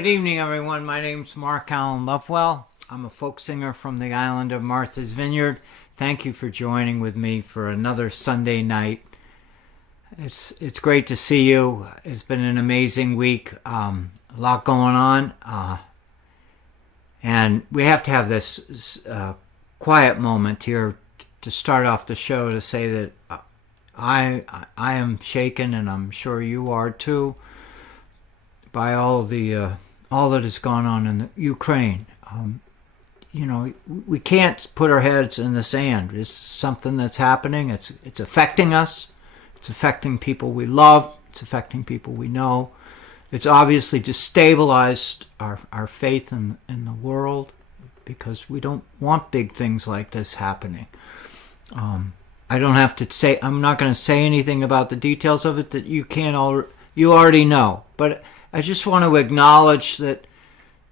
Good evening, everyone. My name's Mark Allen Lovewell. I'm a folk singer from the island of Martha's Vineyard. Thank you for joining with me for another Sunday night. It's great to see you. It's been an amazing week. A lot going on. And we have to have this quiet moment here to start off the show to say that I am shaken, and I'm sure you are too, by all that has gone on in the Ukraine. We can't put our heads in the sand. It's something that's happening. It's affecting us. It's affecting people we love. It's affecting people we know. It's obviously destabilized our faith in the world, because we don't want big things like this happening. I don't have to say. I'm not going to say anything about the details of it that you already know. But I just want to acknowledge that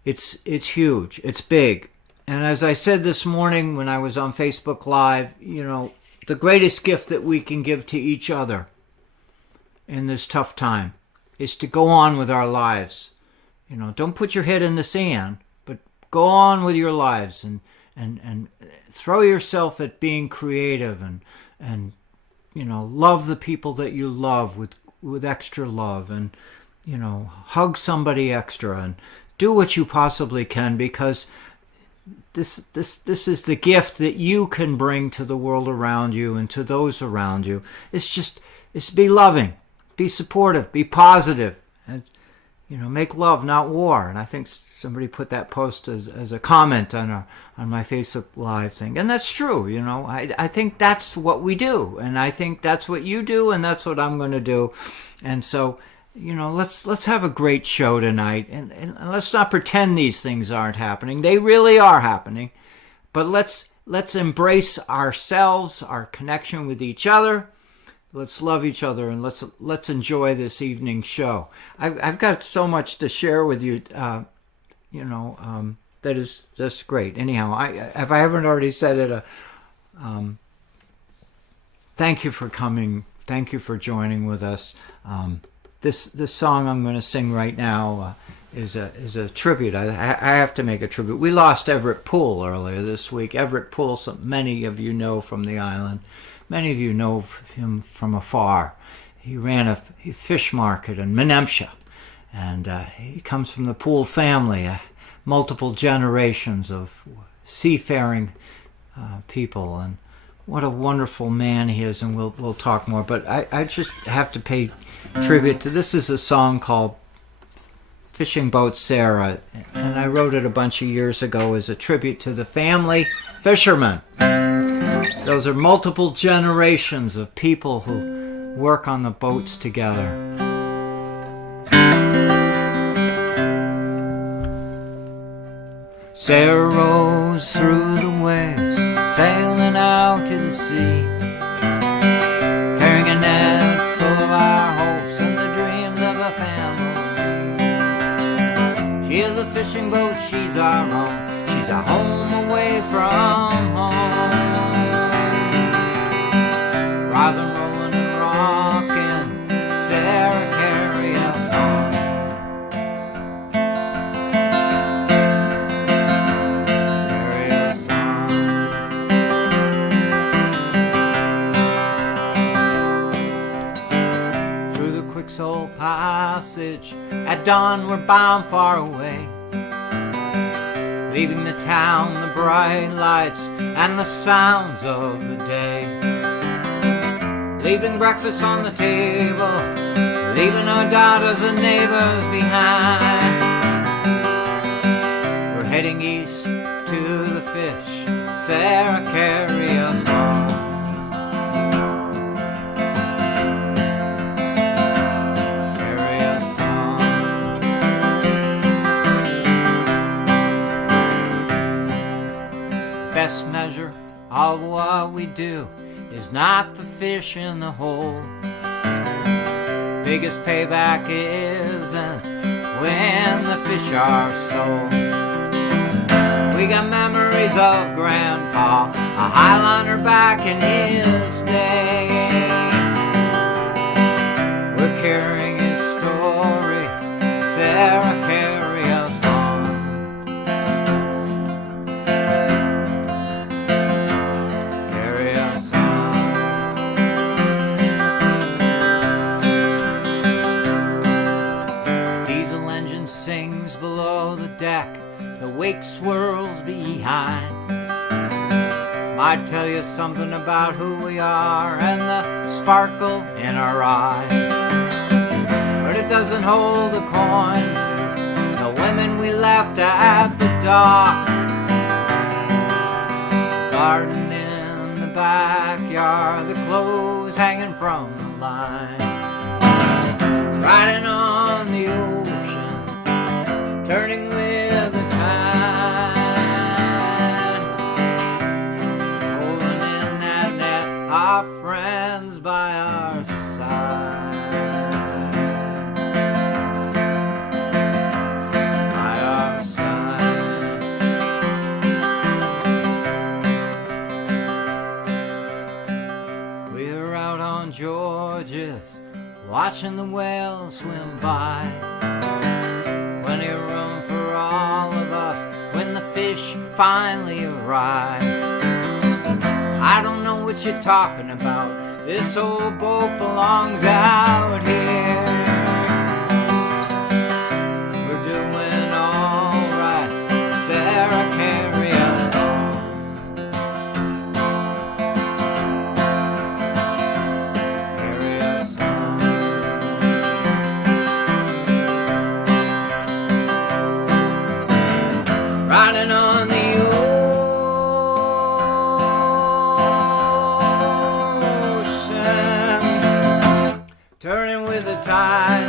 it's huge. It's big. And as I said this morning when I was on Facebook Live, the greatest gift that we can give to each other in this tough time is to go on with our lives. Don't put your head in the sand, but go on with your lives and throw yourself at being creative and love the people that you love with extra love, and hug somebody extra, and do what you possibly can, because this is the gift that you can bring to the world around you and to those around you. It's be loving, be supportive, be positive, and make love, not war. And I think somebody put that post as a comment on my Facebook Live thing, and that's true. I think that's what we do, and I think that's what you do, and that's what I'm going to do. And so let's have a great show tonight, and let's not pretend these things aren't happening. They really are happening, but let's embrace ourselves, our connection with each other. Let's love each other, and let's enjoy this evening's show. I've got so much to share with you, that is just great. Anyhow, if I haven't already said it, thank you for coming. Thank you for joining with us. This song I'm going to sing right now is a tribute. I have to make a tribute. We lost Everett Poole earlier this week. Everett Poole, many of you know from the island. Many of you know him from afar. He ran a fish market in Menemsha, and he comes from the Poole family, multiple generations of seafaring people, and what a wonderful man he is, and we'll talk more. But I just have to pay tribute to this. Is a song called Fishing Boat Sarah, and I wrote it a bunch of years ago as a tribute to the family Fisherman. Those are multiple generations of people who work on the boats together. Sarah rose through the waves, sailing out to the sea, carrying a net full of our hopes and the dreams of a family. She is a fishing boat, she's our own, she's a home away from home. Rising, rolling, and rocking, Sarah, carry us home. Carry us on. Through the Quicksole Passage, at dawn we're bound far away, leaving the town, the bright lights, and the sounds of the day. Leaving breakfast on the table, leaving our daughters and neighbors behind. We're heading east to the fish, Sarah, carry us home. Carry us home. Best measure of what we do is not the fish in the hole. Biggest payback isn't when the fish are sold. We got memories of Grandpa, a Highlander back in his day. We're carrying his story, Sarah, carry us deck, the wake swirls behind. Might tell you something about who we are and the sparkle in our eye, but it doesn't hold a coin to the women we left at the dock. Garden in the backyard, the clothes hanging from the line. Riding on the ocean, turning with the tide, holding in that net, our friends by our side. By our side. We're out on George's, watching the whales swim by. Plenty of room for all of us when the fish finally arrive. I don't know what you're talking about, this old boat belongs out here. We're doing all right, Sarah, carry us home. Carry us home. Riding on the ocean, turning with the tide.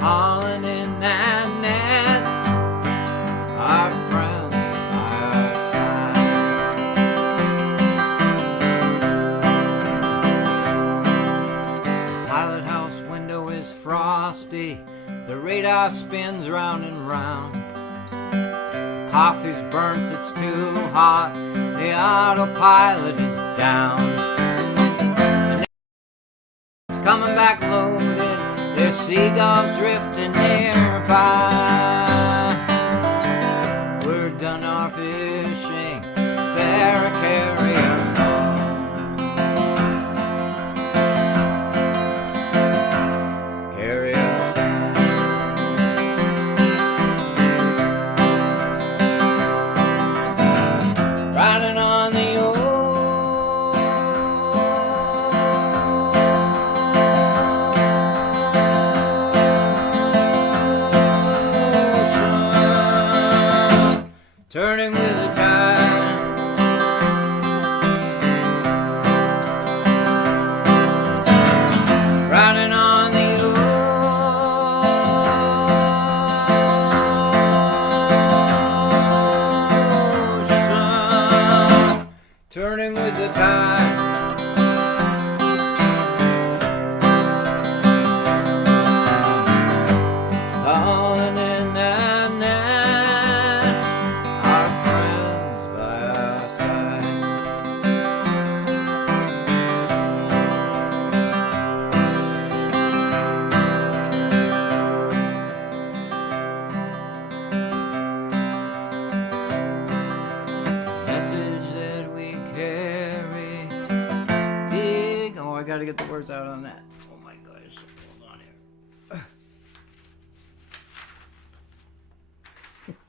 Hauling in that net, our friends by our side. Pilot house window is frosty, the radar spins round and round. Coffee's burnt, it's too hot, the autopilot is down. It's coming back loaded, there's seagulls drifting nearby. We're done our fishing, Sarah, carry us home. Carry us home. Riding on the ocean, turning with the tide. Riding on the ocean, turning with the tide. Hauling in that net, our friends by our side. Message that we carry, big. Oh, I gotta get the words out on that. Oh my gosh, hold on here.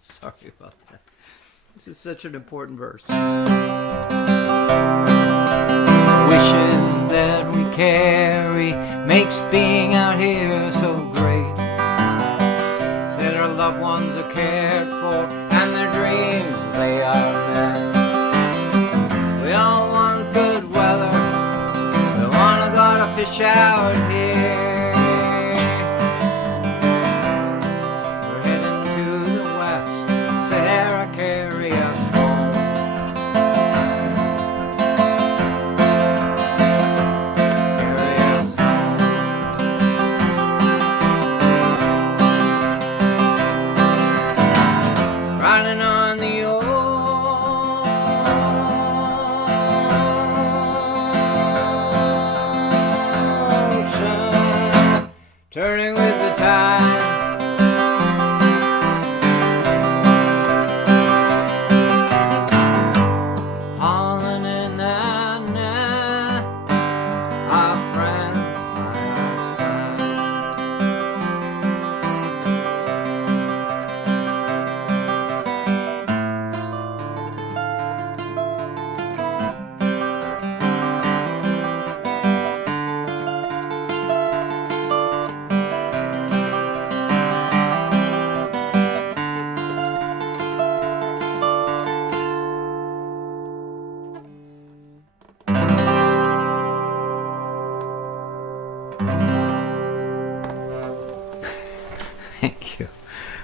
Sorry about that. This is such an important verse. Wishes that we carry makes being out here so great. That our loved ones are cared for and their dreams they are met. We all want good weather, we wanna go to fish out here. We're heading to the west, Sarah, carry us home. Carry us home. Riding on the ocean, turning with the tide. Hauling in that net, our friend by our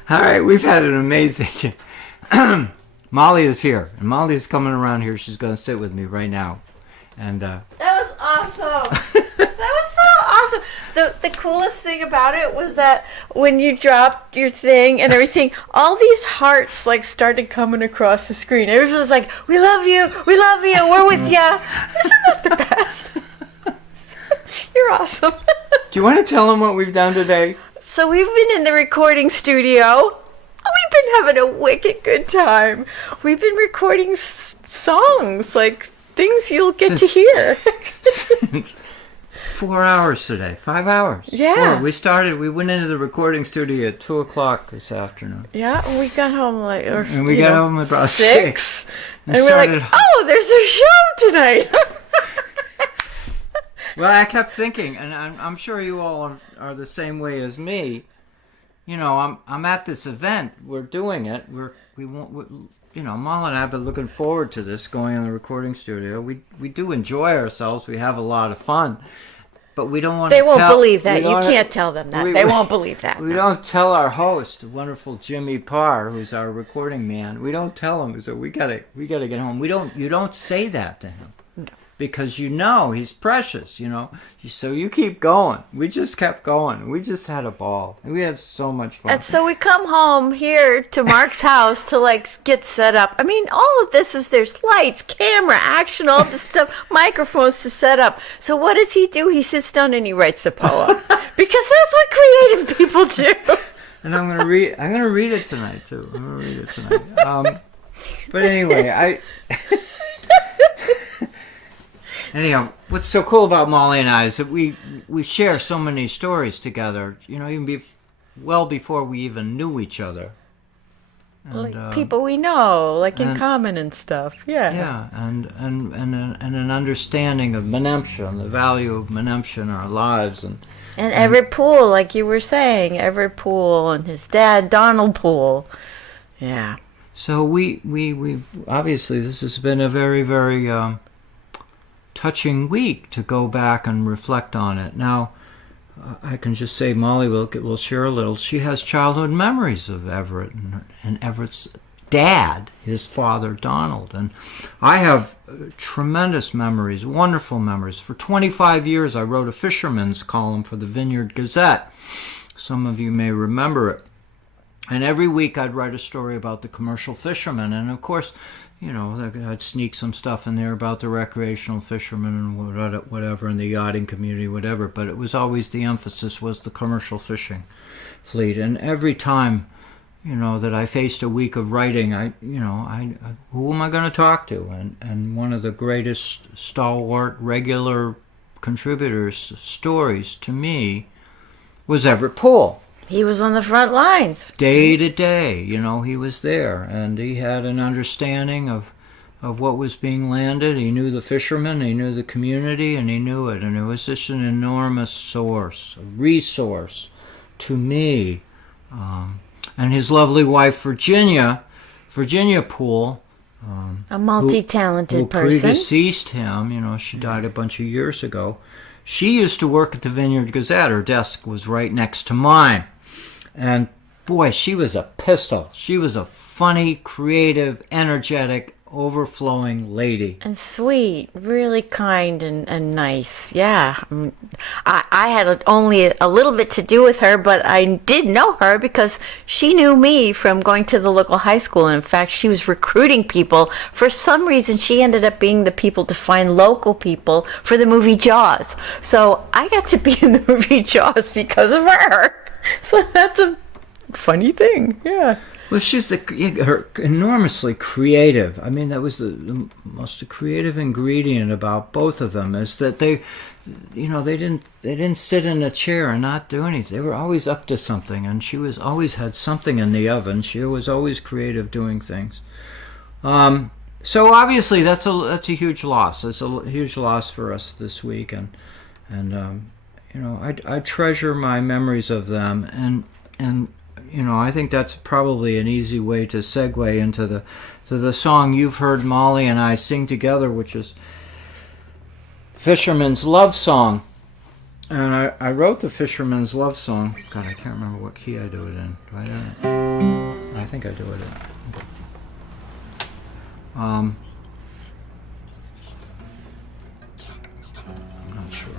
All right, we've had an amazing... Molly is here, and Molly is coming around here. She's going to sit with me right now. And that was awesome. That was so awesome. The coolest thing about it was that when you dropped your thing and everything, all these hearts like started coming across the screen. Everyone was like, "We love you, we're with you." Isn't that the best? You're awesome. do you want to tell them what we've done today? So we've been in the recording studio. We've been having a wicked good time. We've been recording songs, like things you'll get to hear. Since 4 hours today, 5 hours. Yeah. We went into the recording studio at 2 o'clock this afternoon. Yeah, and we got home and we got home about 6. And we're like, oh, there's a show tonight. Well, I kept thinking, and I'm sure you all are the same way as me. You know, I'm at this event. We're doing it. Molly and I have been looking forward to this, going in the recording studio. We do enjoy ourselves. We have a lot of fun, but we don't want to. They won't believe that. You can't tell them that. They won't believe that. We don't tell our host, the wonderful Jimmy Parr, who's our recording man. We don't tell him. So we gotta get home. You don't say that to him. No. Because he's precious, So you keep going. We just kept going. We just had a ball. We had so much fun. And so we come home here to Mark's house to get set up. I mean, all of this is there's lights, camera, action, all this stuff, microphones to set up. So what does he do? He sits down and he writes a poem. Because that's what creative people do. And I'm gonna read it tonight too. But anyway, Anyhow, what's so cool about Molly and I is that we share so many stories together, even well before we even knew each other. And, people we know, in common and stuff, yeah. Yeah, and an understanding of Menemsha and the value of Menemsha in our lives. And Everett Poole, like you were saying, Everett Poole and his dad, Donald Poole. Yeah. So we obviously, this has been a very, very... touching week to go back and reflect on it. Now, I can just say Molly will share a little. She has childhood memories of Everett and Everett's dad, his father, Donald. And I have tremendous memories, wonderful memories. For 25 years, I wrote a fisherman's column for the Vineyard Gazette. Some of you may remember it. And every week I'd write a story about the commercial fisherman. And of course, I'd sneak some stuff in there about the recreational fishermen and whatever, and the yachting community, whatever. But it was always the emphasis was the commercial fishing fleet. And every time, that I faced a week of writing, who am I going to talk to? And one of the greatest stalwart, regular contributors' stories to me was Everett Poole. He was on the front lines. Day to day, he was there. And he had an understanding of what was being landed. He knew the fishermen, he knew the community, and he knew it. And it was just an enormous source, a resource to me. And his lovely wife, Virginia Poole, a multi-talented person. Who predeceased him. She died a bunch of years ago. She used to work at the Vineyard Gazette. Her desk was right next to mine. And boy, she was a pistol. She was a funny, creative, energetic, overflowing lady. And sweet, really kind and nice. Yeah. I had only a little bit to do with her, but I did know her because she knew me from going to the local high school. And in fact, she was recruiting people. For some reason, she ended up being the people to find local people for the movie Jaws. So I got to be in the movie Jaws because of her. So that's a funny thing, yeah. Well, she's enormously creative. I mean, that was the most creative ingredient about both of them is that they didn't sit in a chair and not do anything. They were always up to something, and she was always had something in the oven. She was always creative doing things. So obviously that's a huge loss. It's a huge loss for us this week, and I treasure my memories of them, and I think that's probably an easy way to segue into the song you've heard Molly and I sing together, which is Fisherman's Love Song. And I wrote the Fisherman's Love Song. God, I can't remember what key I do it in. Do I do it? I think I do it in. I'm not sure.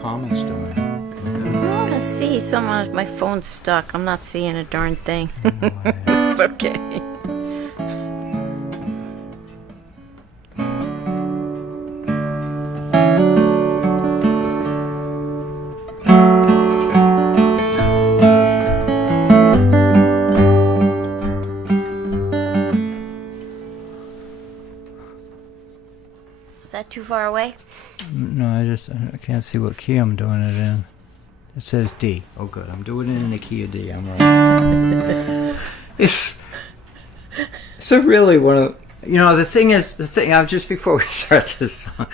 Comments doing? I want to see someone. My phone's stuck. I'm not seeing a darn thing. It's okay. Is that too far away? No, I can't see what key I'm doing it in. It says D. Oh, good. I'm doing it in the key of D. I'm right. It's a really one of the thing. Just before we start this song,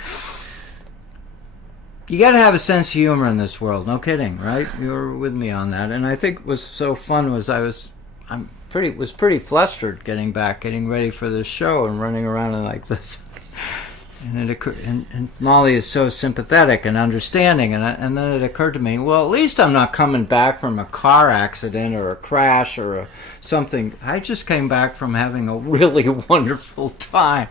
you got to have a sense of humor in this world. No kidding, right? You were with me on that, and I think what was so fun was I was pretty flustered getting ready for this show and running around and like this. And it occurred, and Molly is so sympathetic and understanding, and then it occurred to me, well, at least I'm not coming back from a car accident or a crash or something. I just came back from having a really wonderful time,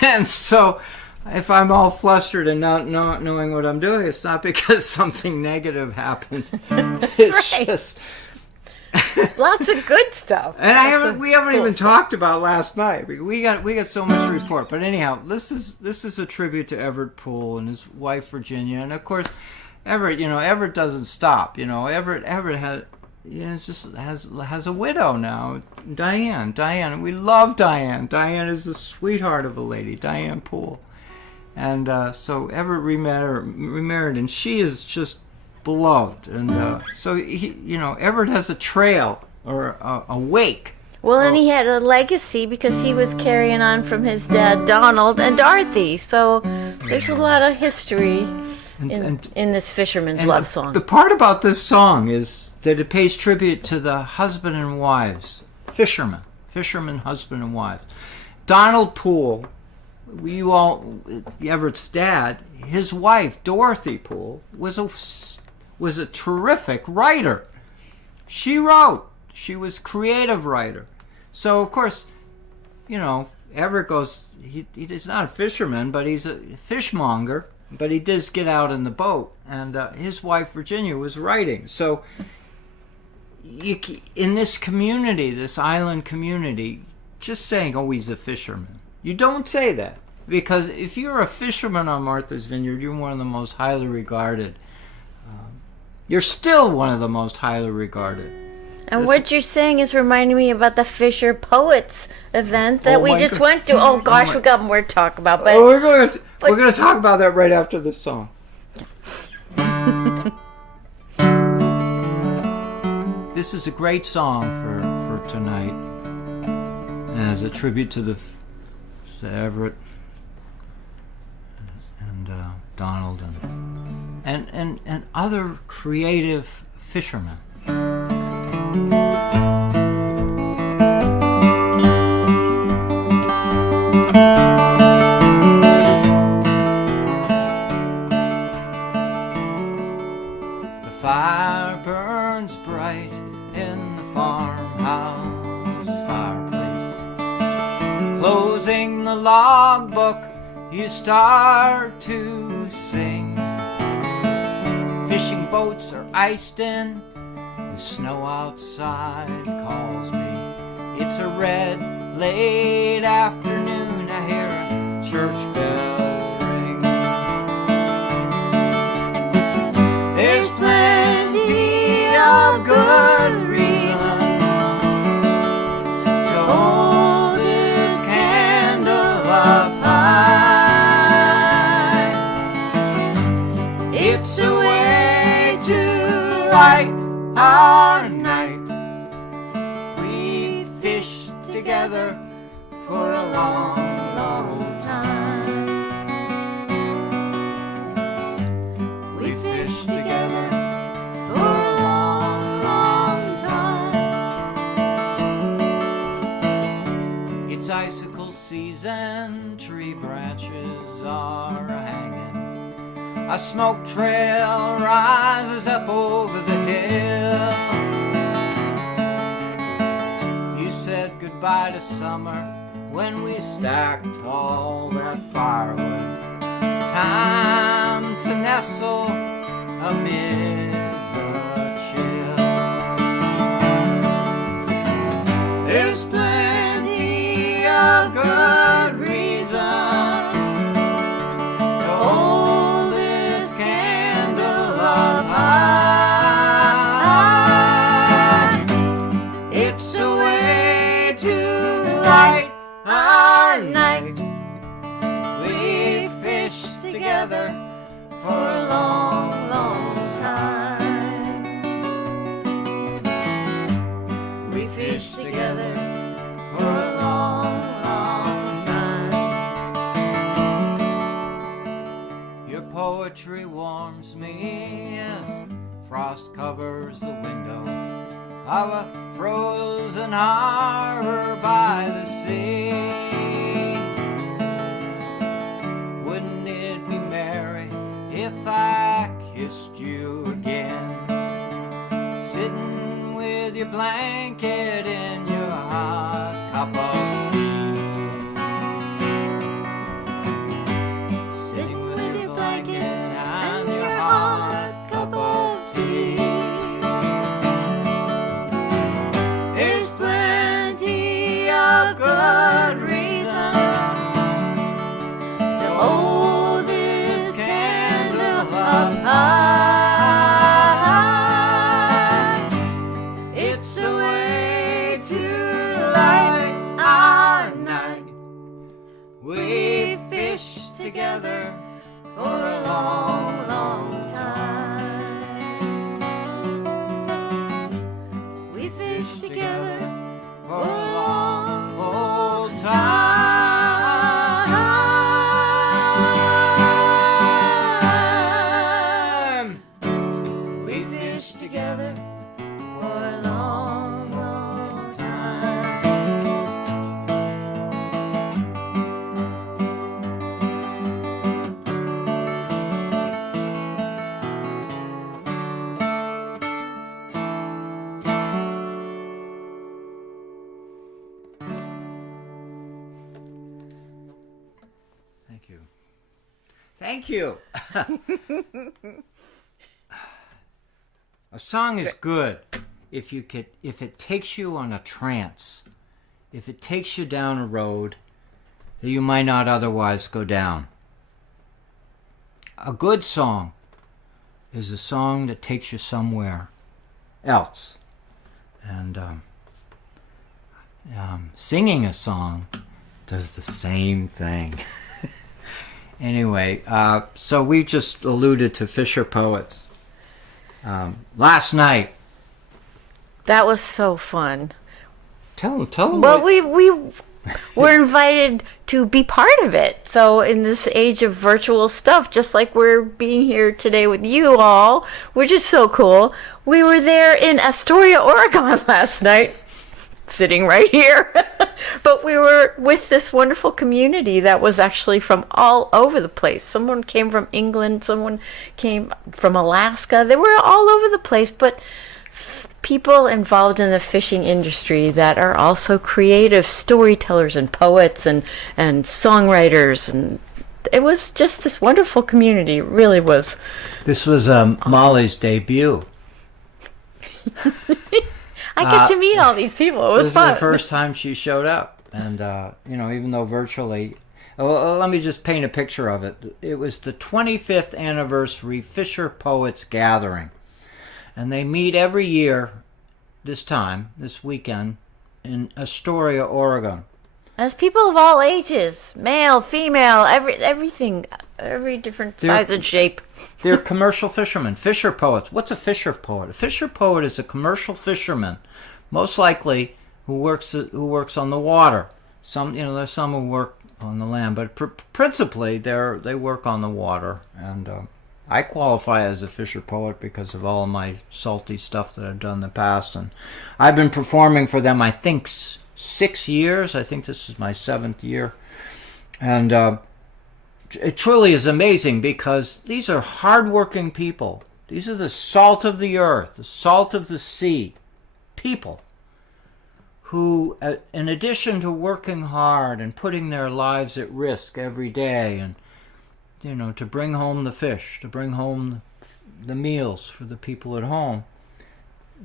and so if I'm all flustered and not knowing what I'm doing, it's not because something negative happened. It's right. just. Lots of good stuff. And we haven't even talked about last night. We got so much to report. But anyhow, this is a tribute to Everett Poole and his wife Virginia, and of course, Everett doesn't stop. Everett has a widow now, Diane. And we love Diane. Diane is the sweetheart of a lady, Diane Poole, and so Everett remarried, and she is just beloved, and so Everett has a trail or a wake. Well, and he had a legacy because he was carrying on from his dad Donald and Dorothy. So there's a lot of history in this Fisherman's Love Song. The part about this song is that it pays tribute to the husband and wives, fishermen, husband and wives. Donald Poole, Everett's dad, his wife Dorothy Poole was a terrific writer. She wrote. She was creative writer. So, of course, Everett goes, he's not a fisherman, but he's a fishmonger, but he does get out in the boat. And his wife, Virginia, was writing. So, in this community, this island community, just saying, oh, he's a fisherman. You don't say that. Because if you're a fisherman on Martha's Vineyard, you're one of the most highly regarded. You're still one of the most highly regarded. And what you're saying is reminding me about the Fisher Poets event that we just went to. Oh gosh, we got more to talk about. But we're going to talk about that right after this song. This is a great song for tonight, and as a tribute to Everett and Donald and other creative fishermen. The fire burns bright in the farmhouse fireplace. Closing the logbook, you start to sing. Fishing boats are iced in, the snow outside calls me. It's a red, late afternoon, I hear a church bell ring. There's plenty of good reason to hold this candle up high. It's a way to light our night. We fish together for a long, long time. We fished together for a long, long time. It's icicle season, tree branches are hanging. A smoke trail rises up over the hill. You said goodbye to summer when we stacked all that firewood. Time to nestle amid the chill. There's plenty of good reason to hold this candle up high. It's a way to light our night. We fished together for a long, long time. We fished together for a long, long time. Your poetry warms me as frost covers the window of a frozen harbor by the sea. Wouldn't it be merry if I kissed you again, sitting with your blanket in your hot cup of tea? Sitting with your blanket and your hot cup of tea. There's plenty of good reason to hold this candle up high. It's a way to light our night. We fished together for a long, long time. We fished together for a long, old time. We fished together for a long, long time. Thank you. Thank you. A song is good if it takes you on a trance, if it takes you down a road that you might not otherwise go down. A good song is a song that takes you somewhere else. And singing a song does the same thing. Anyway, so we just alluded to Fisher Poets. Last night. That was so fun. Tell them. Well, we were invited to be part of it. So in this age of virtual stuff, just like we're being here today with you all, which is so cool, we were there in Astoria, Oregon last night, sitting right here. But we were with this wonderful community that was actually from all over the place. Someone came from England, someone came from Alaska. They were all over the place, but people involved in the fishing industry that are also creative storytellers and poets and songwriters, and it was just this wonderful community. It really was. This was Molly's debut. I get to meet all these people. It was This fun. is the first time she showed up, and even though virtually. Let me just paint a picture of it. It was the 25th anniversary Fisher Poets Gathering. And they meet every year, this weekend, in Astoria, Oregon. As people of all ages, male, female, everything, every different size and shape. They're commercial fishermen, fisher poets. What's a fisher poet? A fisher poet is a commercial fisherman, most likely who works on the water. Some, there's some who work on the land, but principally they work on the water. And I qualify as a fisher poet because of all of my salty stuff that I've done in the past. And I've been performing for them, I think, 6 years. I think this is my 7th year. And it truly is amazing because these are hardworking people. These are the salt of the earth, the salt of the sea people who, in addition to working hard and putting their lives at risk every day and, to bring home the fish, to bring home the meals for the people at home,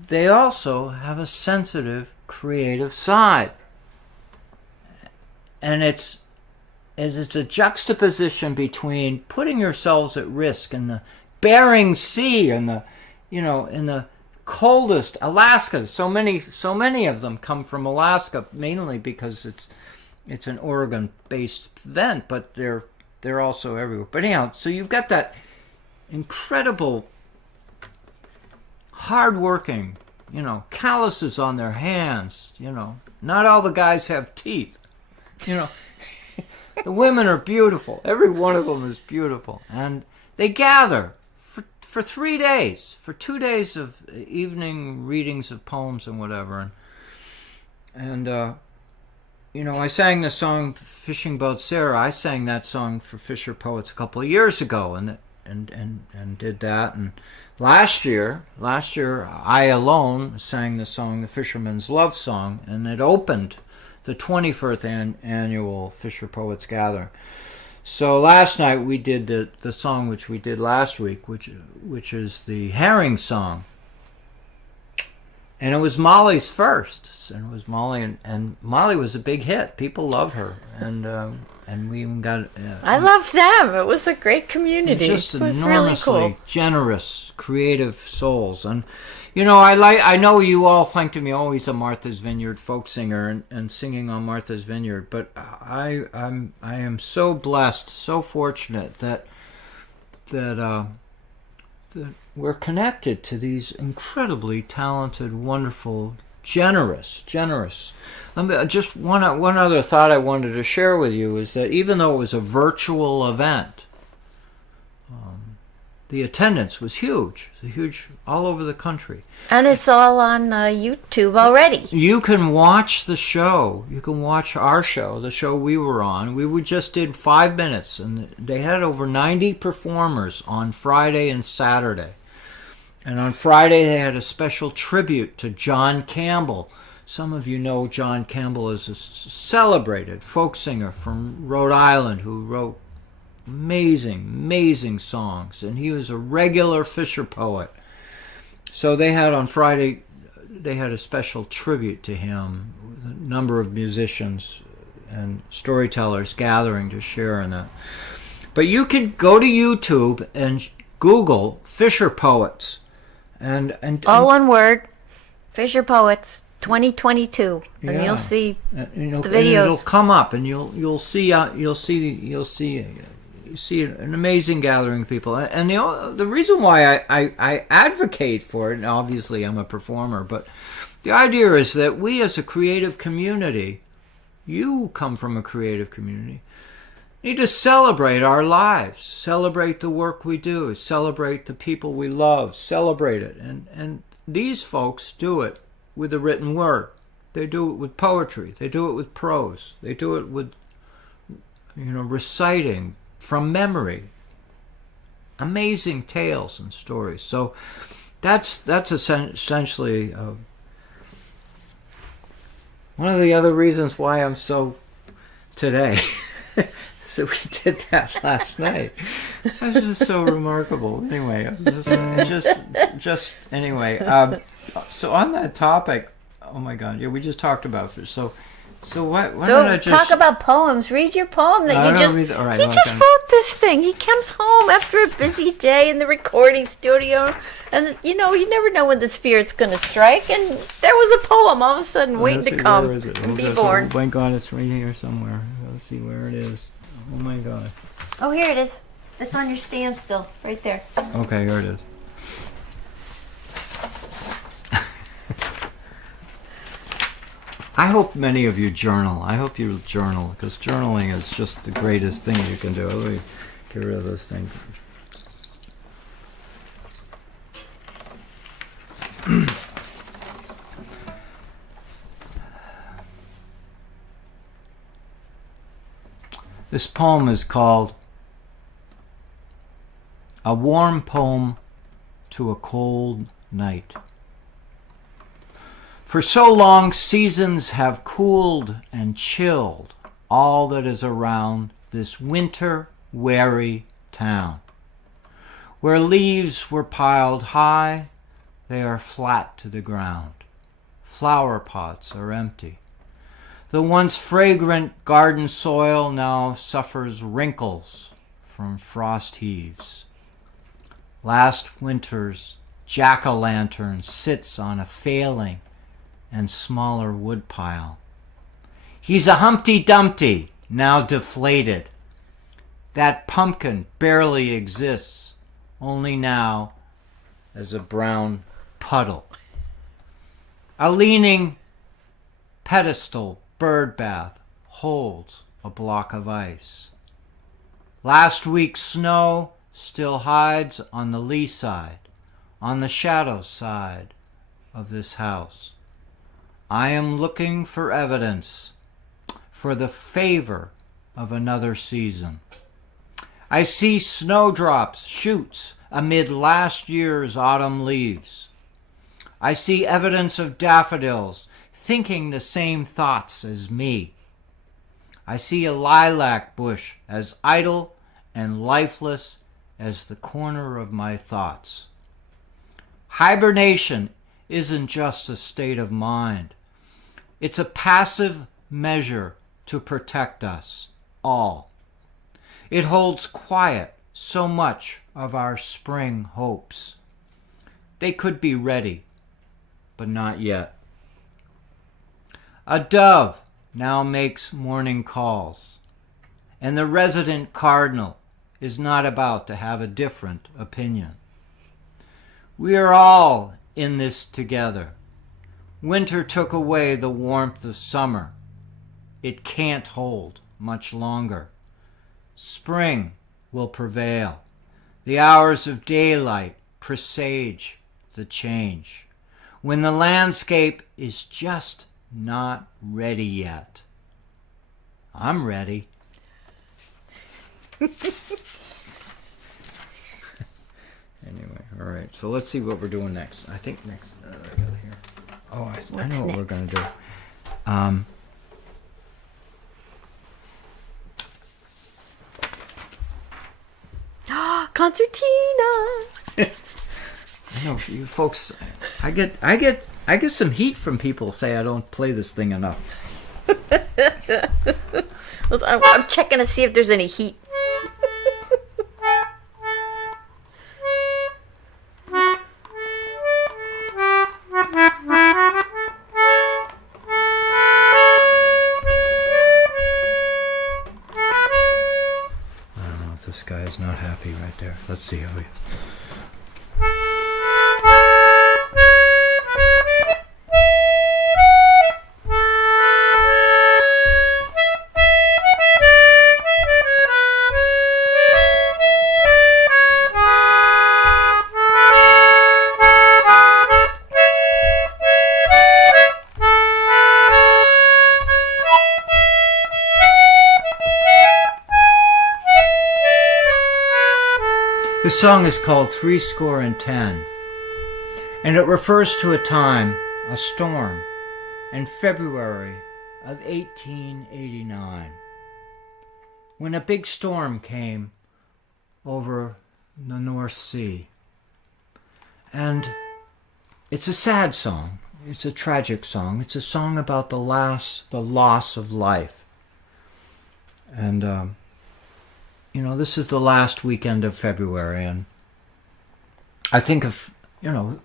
they also have a sensitive, creative side. And it's a juxtaposition between putting yourselves at risk in the Bering Sea and in the coldest Alaska. So many of them come from Alaska, mainly because it's an Oregon-based event, but they're also everywhere. But anyhow, so you've got that incredible, hard-working, calluses on their hands. Not all the guys have teeth. The women are beautiful. Every one of them is beautiful, and they gather for 3 days, for 2 days of evening readings of poems and whatever. And I sang the song "Fishing Boat Sarah." I sang that song for Fisher Poets a couple of years ago, and did that. And last year, I alone sang the song "The Fisherman's Love Song," and it opened the 21st annual Fisher Poets Gathering. So last night we did the song which we did last week, which is the Herring Song. And it was Molly's first. And it was Molly, and Molly was a big hit. People love her. And we even got... I loved them. It was a great community. Just it was enormously really cool. generous, creative souls. And I know you all think of me always a Martha's Vineyard folk singer and singing on Martha's Vineyard, but I am so blessed, so fortunate that we're connected to these incredibly talented, wonderful, generous. Just one other thought I wanted to share with you is that even though it was a virtual event, the attendance was huge. It was huge all over the country. And it's all on YouTube already. You can watch the show. You can watch our show, the show we were on. We just did 5 minutes, and they had over 90 performers on Friday and Saturday. And on Friday, they had a special tribute to John Campbell. Some of you know John Campbell is a celebrated folk singer from Rhode Island who wrote amazing songs, and he was a regular Fisher poet. So they had on Friday, they had a special tribute to him, with a number of musicians and storytellers gathering to share in that. But you can go to YouTube and Google Fisher Poets, and all one word, Fisher Poets 2022, and you'll see the videos. And it'll come up, and you'll see an amazing gathering of people. And the reason why I advocate for it, and obviously I'm a performer, but the idea is that we as a creative community, you come from a creative community, need to celebrate our lives, celebrate the work we do, celebrate the people we love, celebrate it. And these folks do it with the written word. They do it with poetry. They do it with prose. They do it with, reciting from memory, amazing tales and stories. So that's essentially one of the other reasons why I'm so today. So we did that last night. It was just so remarkable. Anyway, just anyway. So on that topic, oh my God, yeah, we just talked about this. So why don't I just talk about poems? Read your poem that you just. All right, he just wrote this thing. He comes home after a busy day in the recording studio, and you never know when the spirit's going to strike. And there was a poem all of a sudden waiting to come and be born. Oh my God, it's right here somewhere. Let's see where it is. Oh my God. Oh, here it is. It's on your stand still, right there. Okay, here it is. I hope many of you journal. I hope you journal, because journaling is just the greatest thing you can do. Let me get rid of this thing. This poem is called A Warm Poem to a Cold Night. For so long, seasons have cooled and chilled all that is around this winter-weary town. Where leaves were piled high, they are flat to the ground. Flower pots are empty. The once fragrant garden soil now suffers wrinkles from frost heaves. Last winter's jack-o'-lantern sits on a failing and smaller woodpile. He's a Humpty Dumpty, now deflated. That pumpkin barely exists, only now as a brown puddle. A leaning pedestal bird bath holds a block of ice. Last week's snow still hides on the lee side, on the shadow side of this house. I am looking for evidence, for the favor of another season. I see snowdrops, shoots amid last year's autumn leaves. I see evidence of daffodils thinking the same thoughts as me. I see a lilac bush as idle and lifeless as the corner of my thoughts. Hibernation isn't just a state of mind. It's a passive measure to protect us all. It holds quiet so much of our spring hopes. They could be ready, but not yet. A dove now makes morning calls, and the resident cardinal is not about to have a different opinion. We are all in this together. Winter took away the warmth of summer. It can't hold much longer. Spring will prevail. The hours of daylight presage the change, when the landscape is just not ready yet. I'm ready. Anyway, all right. So let's see what we're doing next. I think next. I got it here. Oh, I know what we're going to do. Concertina. I know you folks. I get some heat from people say I don't play this thing enough. I'm checking to see if there's any heat. This guy is not happy right there. Let's see how he... The song is called 70, and it refers to a time, a storm, in February of 1889, when a big storm came over the North Sea. And it's a sad song. It's a tragic song. It's a song about the loss of life. And, this is the last weekend of February, and I think of, the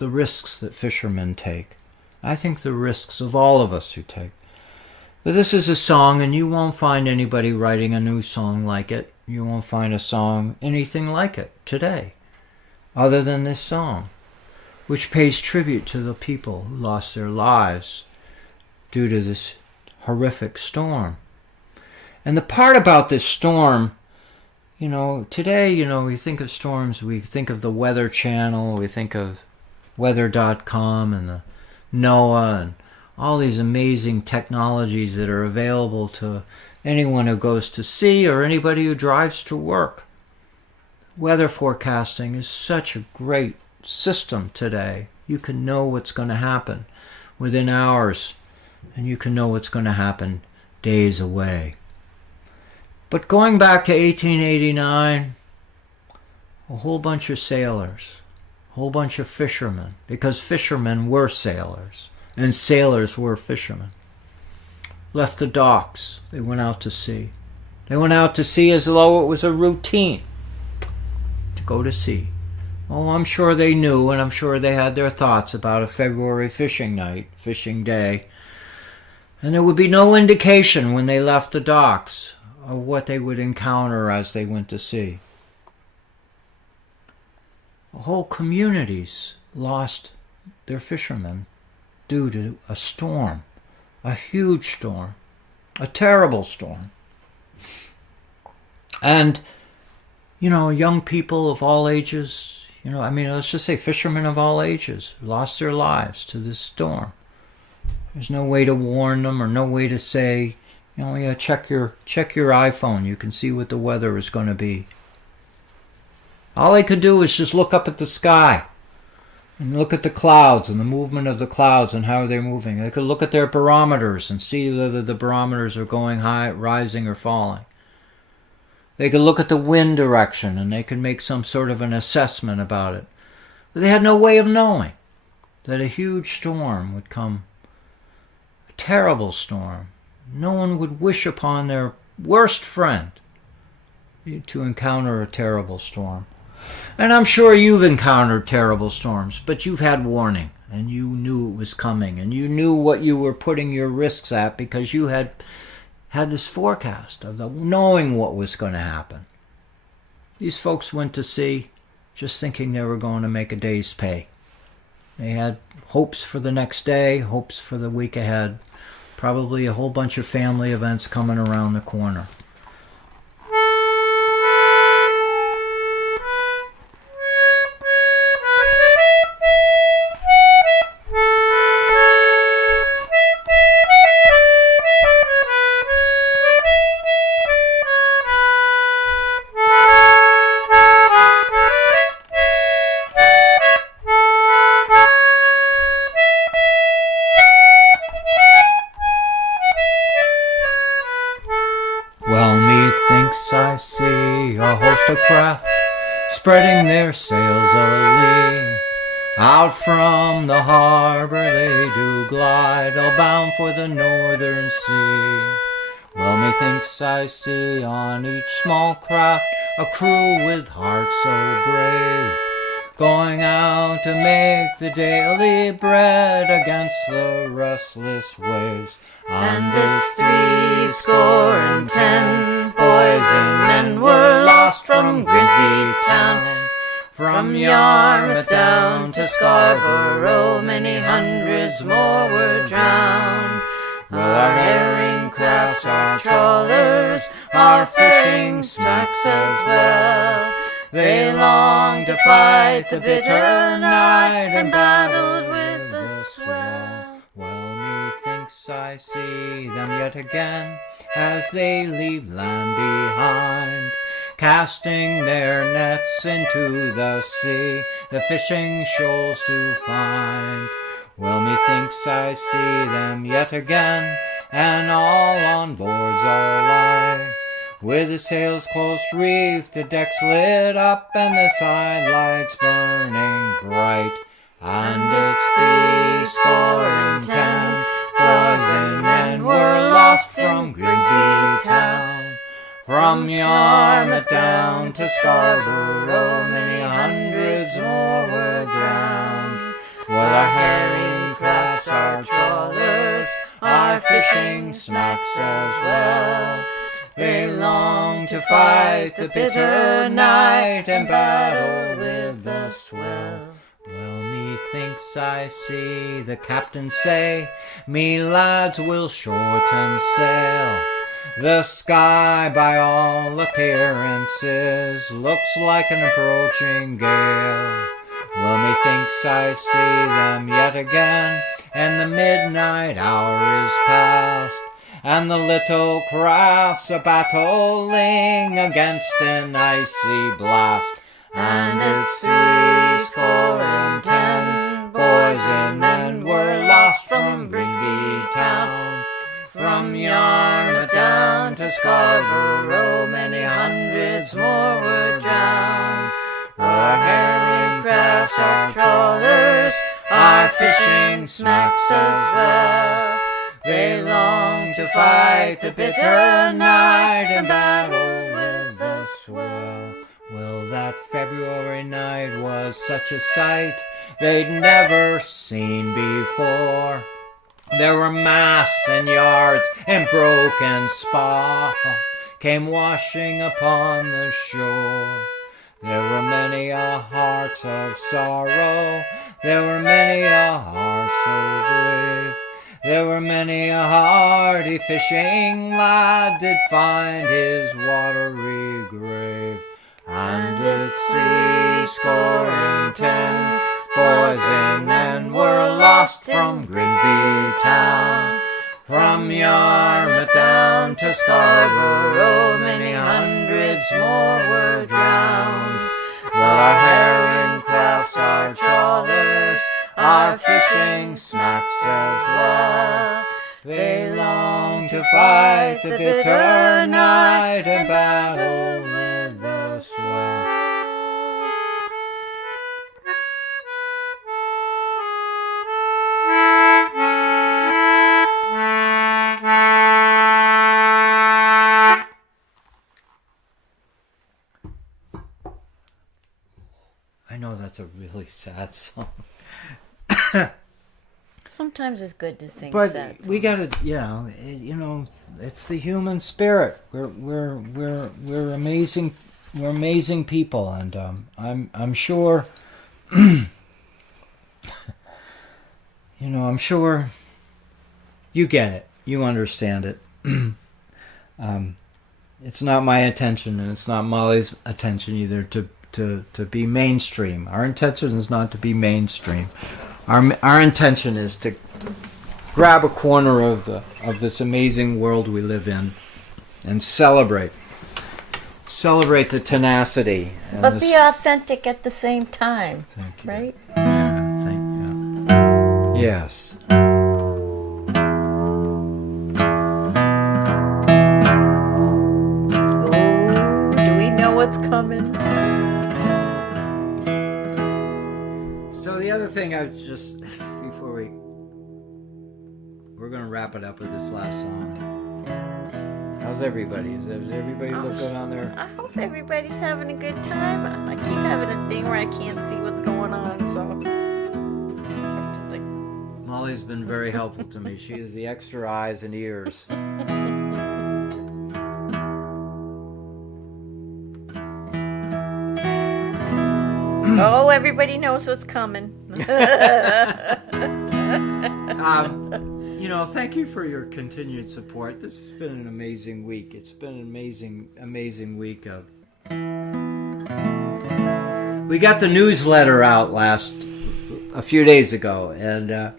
risks that fishermen take. I think the risks of all of us who take. But this is a song, and you won't find anybody writing a new song like it. You won't find a song anything like it today, other than this song, which pays tribute to the people who lost their lives due to this horrific storm. And the part about this storm, today, we think of storms, we think of the Weather Channel, we think of weather.com and the NOAA and all these amazing technologies that are available to anyone who goes to sea or anybody who drives to work. Weather forecasting is such a great system today. You can know what's going to happen within hours, and you can know what's going to happen days away. But going back to 1889, a whole bunch of sailors, a whole bunch of fishermen, because fishermen were sailors, and sailors were fishermen, left the docks. They went out to sea. They went out to sea as though it was a routine to go to sea. Oh, I'm sure they knew, and I'm sure they had their thoughts about a February fishing day, and there would be no indication when they left the docks of what they would encounter as they went to sea. Whole communities lost their fishermen due to a storm, a huge storm, a terrible storm. And, young people of all ages, let's just say fishermen of all ages lost their lives to this storm. There's no way to warn them or no way to say, check your iPhone. You can see what the weather is going to be. All they could do is just look up at the sky and look at the clouds and the movement of the clouds and how they're moving. They could look at their barometers and see whether the barometers are going high, rising, or falling. They could look at the wind direction and they could make some sort of an assessment about it. But they had no way of knowing that a huge storm would come, a terrible storm. No one would wish upon their worst friend to encounter a terrible storm. And I'm sure you've encountered terrible storms, but you've had warning, and you knew it was coming, and you knew what you were putting your risks at because you had this forecast of knowing what was going to happen. These folks went to sea just thinking they were going to make a day's pay. They had hopes for the next day, hopes for the week ahead, probably a whole bunch of family events coming around the corner. I see a host of craft spreading their sails a-lee. Out from the harbor they do glide, all bound for the northern sea. Well, methinks I see on each small craft a crew with hearts so brave, going out to make the daily bread against the restless waves. And it's 70 boys and men were lost from Grimsby town. From Yarmouth down to Scarborough, many hundreds more were drowned. Our herring crafts, our trawlers, our fishing smacks as well. They longed to fight the bitter night and battled with the swell. Well, methinks I see them yet again as they leave land behind, casting their nets into the sea, the fishing shoals to find. Well, methinks I see them yet again, and all on boards all lie, with the sails close reefed, the decks lit up, and the side lights burning bright. And it's 70 boys and men were lost from Grimsby town. From Yarmouth down to Scarborough, many hundreds more were drowned. Well, our herring crafts, our trawlers, our fishing smacks as well, they long to fight the bitter night and battle with the swell. Well, methinks I see the captain say, me lads will shorten sail. The sky, by all appearances, looks like an approaching gale. Well, methinks I see them yet again, and the midnight hour is past, and the little craft's a battling against an icy blast. And it's 70 boys and men were lost from Grinby town. From Yarmouth down to Scarborough, many hundreds more were drowned. Our herring crafts, our trawlers, our fishing smacks as well. They long to fight the bitter night and battle with the swell. Well, that February night was such a sight they'd never seen before. There were masts and yards and broken spar came washing upon the shore. There were many a heart of sorrow, there were many a heart so brave. There were many a hardy fishing lad did find his watery grave. And it's 70 boys and men were lost from Grimsby town. From Yarmouth down to Scarborough, many hundreds more were drowned. Well, our herring crafts, our trawlers, our fishing smacks as well. They long to fight the bitter night and battle with the swell. I know that's a really sad song. Sometimes it's good to sing But sad songs. we gotta, it's the human spirit. We're amazing. We're amazing people, and I'm sure. I'm sure you get it. You understand it. It's not my intention, and it's not Molly's attention either to be mainstream. Our intention is not to be mainstream. Our intention is to grab a corner of this amazing world we live in and celebrate the tenacity. And But be authentic at the same time, Thank you. right? Yeah, thank you. Yes. Oh, do we know what's coming? So the other thing I was just before we're going to wrap it up with this last song. How's everybody? Is everybody look good on there? I hope everybody's having a good time. I keep having a thing where I can't see what's going on, so Molly's been very helpful to me. She is the extra eyes and ears. Oh, everybody knows what's coming. Thank you for your continued support. This has been an amazing week. It's been an amazing week of. We got the newsletter out a few days ago, and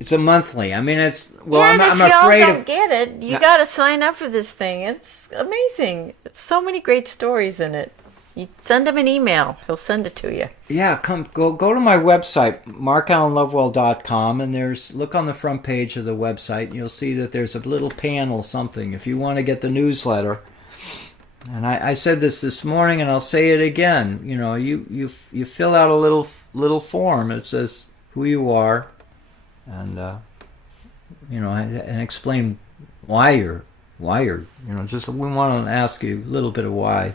it's a monthly. I mean, it's I'm if afraid y'all of. don't get it, you got to sign up for this thing. It's amazing. So many great stories in it. You send him an email. He'll send it to you. Yeah, go to my website, markallenlovewell.com, and look on the front page of the website, and you'll see that there's a little panel, something, if you want to get the newsletter. And I said this morning, and I'll say it again. You fill out a little form. It says who you are, and and explain why you're. Just we want to ask you a little bit of why.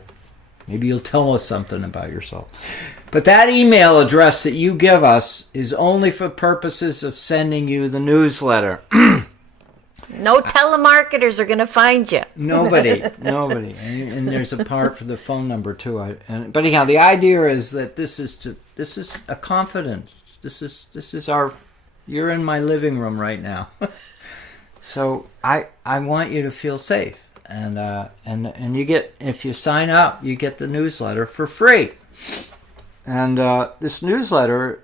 Maybe you'll tell us something about yourself. But that email address that you give us is only for purposes of sending you the newsletter. No telemarketers are going to find you. Nobody. And there's a part for the phone number too. But anyhow, the idea is that this is a confidence. This is our. You're in my living room right now, so I want you to feel safe, and you get, if you sign up, you get the newsletter for free, and this newsletter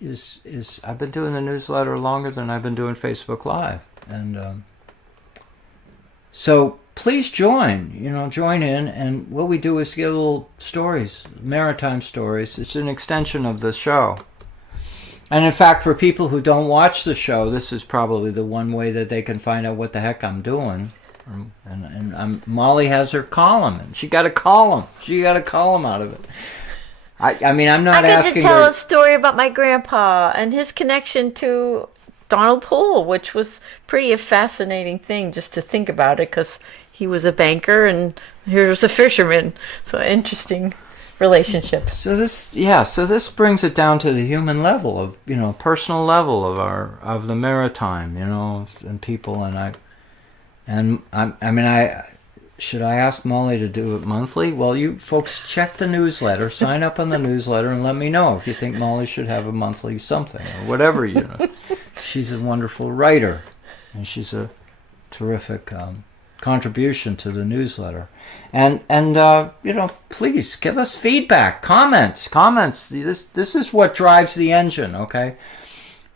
is I've been doing the newsletter longer than I've been doing Facebook Live, and so please join in, and what we do is give little stories, maritime stories. It's an extension of the show. And in fact, for people who don't watch the show, this is probably the one way that they can find out what the heck I'm doing. And Molly has her column, and she got a column. She got a column out of it. I mean, I'm not asking. I get to tell a story about my grandpa and his connection to Donald Poole, which was pretty a fascinating thing just to think about it, because he was a banker and he was a fisherman. So interesting relationship. So this brings it down to the human level of, personal level of the maritime, and people, should I ask Molly to do it monthly? Well, you folks check the newsletter, sign up on the newsletter, and let me know if you think Molly should have a monthly something or whatever. She's a wonderful writer, and she's a terrific contribution to the newsletter, and please give us feedback, comments. This is what drives the engine. Okay.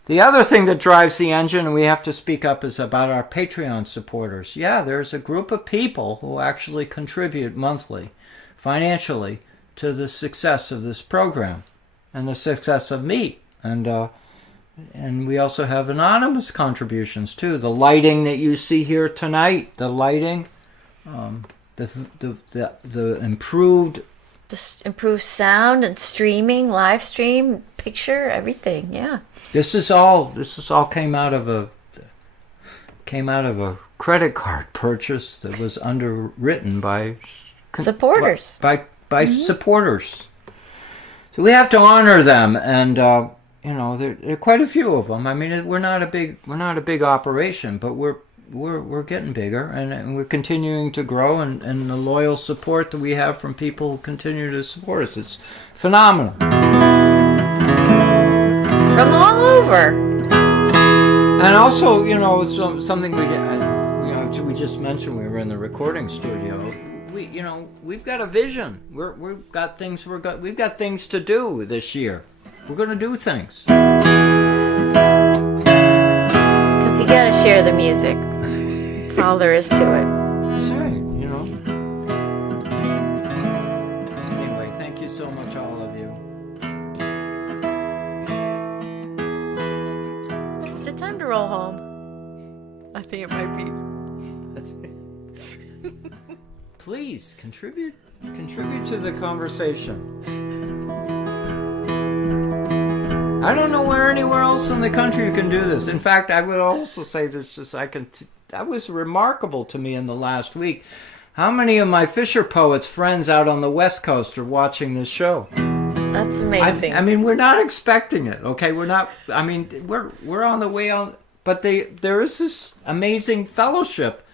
The other thing that drives the engine, and we have to speak up, is about our Patreon supporters. Yeah, there's a group of people who actually contribute monthly, financially, to the success of this program and the success of me. And we also have anonymous contributions too. The lighting that you see here tonight, the lighting, the improved sound and streaming, live stream, picture, everything. Yeah. This is all came out of a credit card purchase that was underwritten by supporters. By supporters. So we have to honor them, and there are quite a few of them. I mean, we're not a big operation, but we're getting bigger, and we're continuing to grow, and the loyal support that we have from people who continue to support us, it's phenomenal. From all over. And also, something we just mentioned. We were in the recording studio. We've got a vision. We've got things to do this year. We're going to do things. Because you got to share the music. That's all there is to it. That's right, Anyway, thank you so much, all of you. Is it time to roll home? I think it might be. That's it. Please contribute to the conversation. I don't know anywhere else in the country you can do this. In fact, I would also say that was remarkable to me in the last week. How many of my Fisher Poets friends out on the West Coast are watching this show? That's amazing. I mean, we're not expecting it, okay? We're not. I mean, we're on the way on, but there is this amazing fellowship.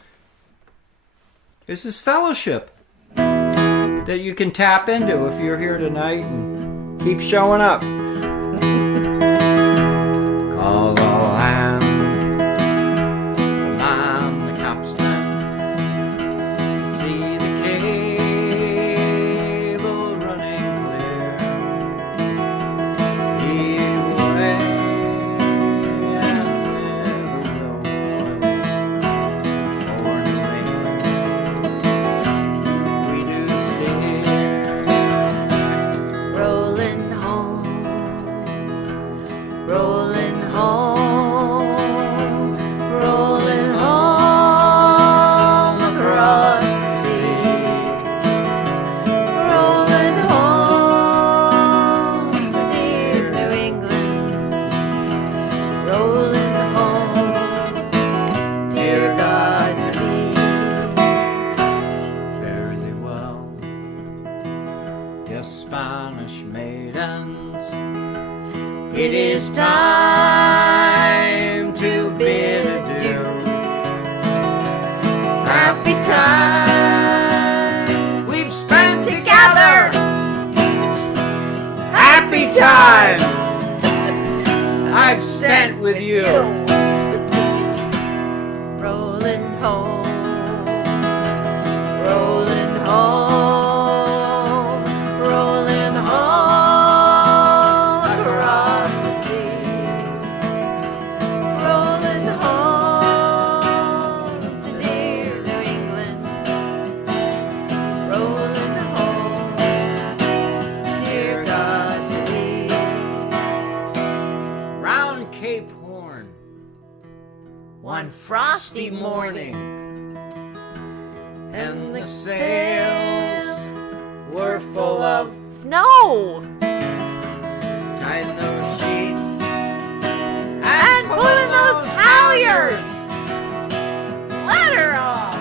There's this fellowship that you can tap into if you're here tonight and keep showing up. Call all hands, the man, the capstan, see the cable running clear. Heave away and with a for New England we do steer. Rolling home. with you. Rolling home, rolling home, rolling home across the sea, rolling home to dear New England, rolling home, dear God to thee. Round Cape Horn, one frosty morning, and the sails were full of snow tying those sheets and pulling those halyards. Let her off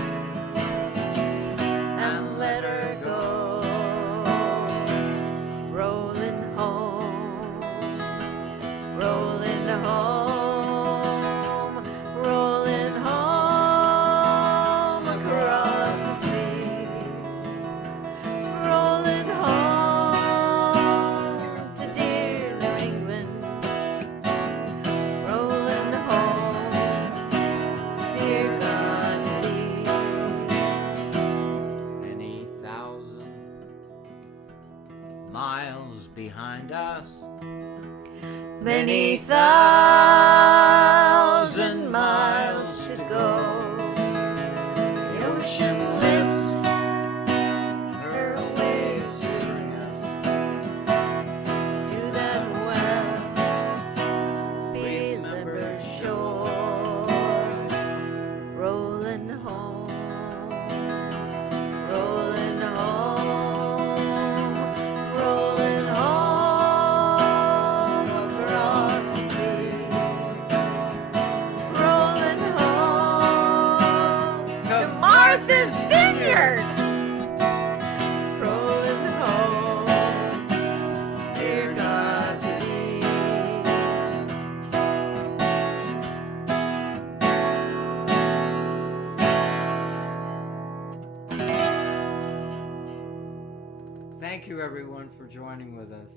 and let her go. Rolling home, rolling home, rolling home across the sea, rolling home to dear New England, rolling home, dear God to thee. many thousand miles behind us, Many thousand miles to go. The ocean lifts her waves to bring us to that well-remembered shore. Rolling home, rolling home, rolling home across the sea, rolling home to Martha's Vineyard, rolling home, dear God to thee. Thank you, everyone, for joining with us.